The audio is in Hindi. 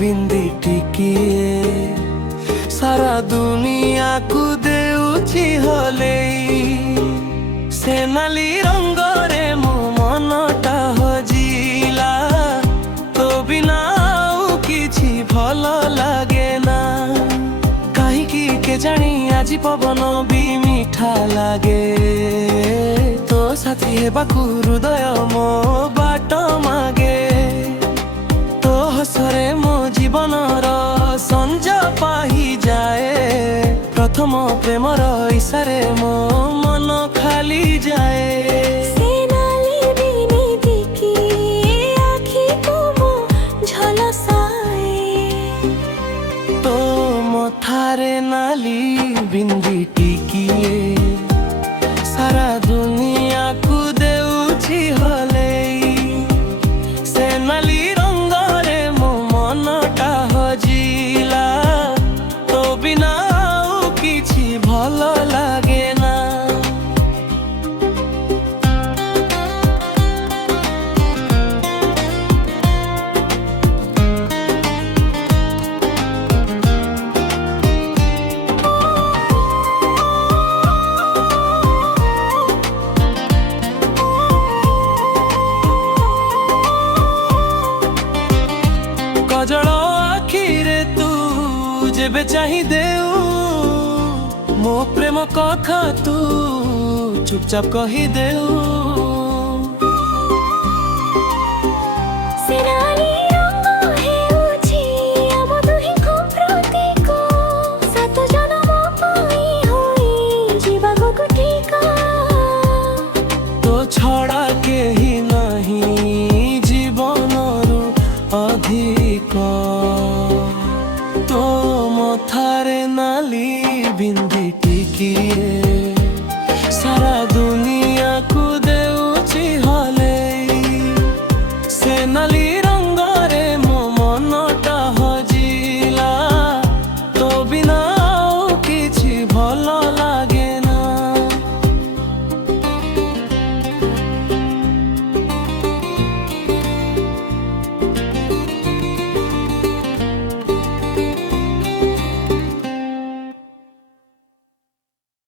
बिंदी टिकिए सारा दुनिया को देउछि हलेई से नाली रंगरे मो मनटा हजिला तो बिना आउ किछि भल लागे ना काहीकि के जानी आजि पवन भी मीठा लागे तो साथी हेबाकु हृदय मो बाट मागे तो हसरे मो जीवनर संज पाही जाए प्रथम प्रेमर इशारे मो मन खाली जाए तो मथारे नाली बिंदी टिकिए सारा दुनिया को देउछि हलेई से नाली रंगरे मो मनटा हजिला तो बिना आउ किछि भल लागे ना कजल आखिरे तू जेबे चाही देऊ मो प्रेम कथा तू चुपचाप कही देऊ तो छड़ा के ही नहीं जीवन अधिक तो मथारे नाली बिंदी टिकिए सारा